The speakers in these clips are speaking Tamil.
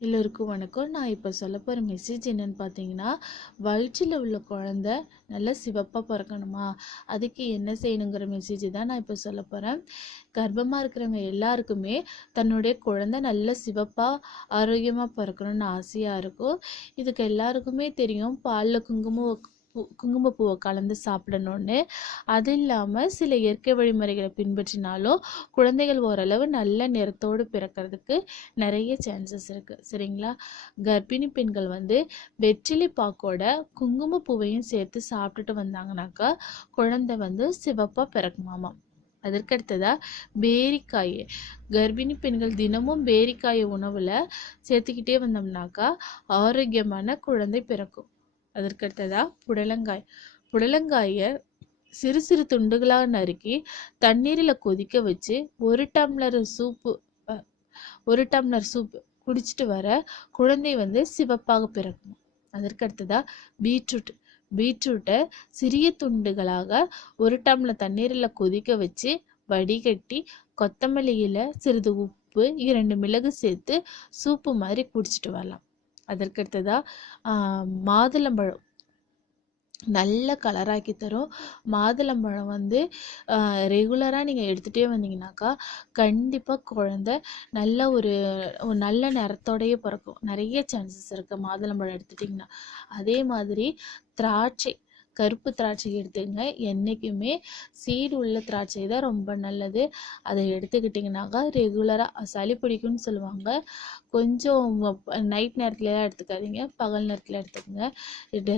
எல்லோருக்கும் வணக்கம். நான் இப்போ சொல்ல போகிற மெசேஜ் என்னென்னு பார்த்தீங்கன்னா வயிற்றில் உள்ள குழந்த நல்லா சிவப்பாக பிறக்கணுமா? அதுக்கு என்ன செய்யணுங்கிற மெசேஜ் தான் நான் இப்போ சொல்ல போகிறேன். கர்ப்பமாக இருக்கிறவங்க எல்லாருக்குமே தன்னுடைய குழந்த நல்ல சிவப்பாக ஆரோக்கியமாக பிறக்கணும்னு ஆசையாக இருக்கும். இதுக்கு எல்லாருக்குமே தெரியும். பாலில் குங்குமம் பூ குங்குமப்பூவை கலந்து சாப்பிடணும்னு. அது இல்லாமல் சில இயற்கை வழிமுறைகளை பின்பற்றினாலும் குழந்தைகள் ஓரளவு நல்ல நிறத்தோடு பிறக்கிறதுக்கு நிறைய சான்சஸ் இருக்குது சரிங்களா? கர்ப்பிணி பெண்கள் வந்து வெற்றிலை பாக்கோட குங்குமப்பூவையும் சேர்த்து சாப்பிட்டுட்டு வந்தாங்கனாக்கா குழந்தை வந்து சிவப்பாக பிறக்குமாமா. அதற்கடுத்ததாக பேரிக்காய். கர்ப்பிணி பெண்கள் தினமும் பேரிக்காயை உணவில் சேர்த்துக்கிட்டே வந்தோம்னாக்கா ஆரோக்கியமான குழந்தை பிறக்கும். அதற்கடுத்ததாக புடலங்காய். புடலங்காயை சிறு சிறு துண்டுகளாக நறுக்கி தண்ணீரில் கொதிக்க வச்சு ஒரு டம்ளர் சூப்பு ஒரு டம்ளர் சூப் குடிச்சிட்டு வர குழந்தை வந்து சிவப்பாக பிறக்கும். அதற்கடுத்ததாக பீட்ரூட். பீட்ரூட்டை சிறிய துண்டுகளாக ஒரு டம்ளர் தண்ணீரில் கொதிக்க வச்சு வடிகட்டி கொத்தமல்லியில் சிறிது உப்பு இரண்டு மிளகு சேர்த்து சூப்பு மாதிரி குடிச்சிட்டு வரலாம். அதற்கடுத்ததாக மாதுளம்பழம். நல்ல கலராக்கி தரும். மாதுளம்பழம் வந்து ரெகுலராக நீங்கள் எடுத்துகிட்டே வந்தீங்கன்னாக்கா கண்டிப்பாக குழந்த நல்ல ஒரு ஒரு நல்ல நிறத்தோடையே பிறக்கும். நிறைய சான்சஸ் இருக்குது மாதுளம்பழம் எடுத்துட்டிங்கன்னா. அதே மாதிரி திராட்சை. கருப்பு திராட்சை எடுத்துங்க. என்றைக்குமே சீடு உள்ள திராட்சை தான் ரொம்ப நல்லது. அதை எடுத்துக்கிட்டிங்கனாக்கா ரெகுலராக சளி பிடிக்கும்னு சொல்லுவாங்க. கொஞ்சம் நைட் நேரத்துலலாம் எடுத்துக்காதீங்க. பகல் நேரத்தில் எடுத்துக்கோங்க.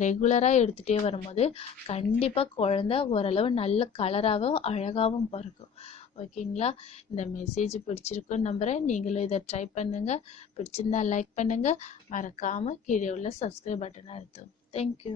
ரெகுலராக எடுத்துகிட்டே வரும்போது கண்டிப்பாக குழந்த ஓரளவு நல்ல கலராகவும் அழகாகவும் பிறக்கும். ஓகேங்களா? இந்த மெசேஜ் பிடிச்சிருக்குன்னு நம்புகிறேன் நீங்களும் இதை ட்ரை பண்ணுங்கள் பிடிச்சிருந்தா லைக் பண்ணுங்கள் மறக்காமல் கீழே உள்ள சப்ஸ்கிரைப் பட்டனை அழுத்தும் தேங்க்யூ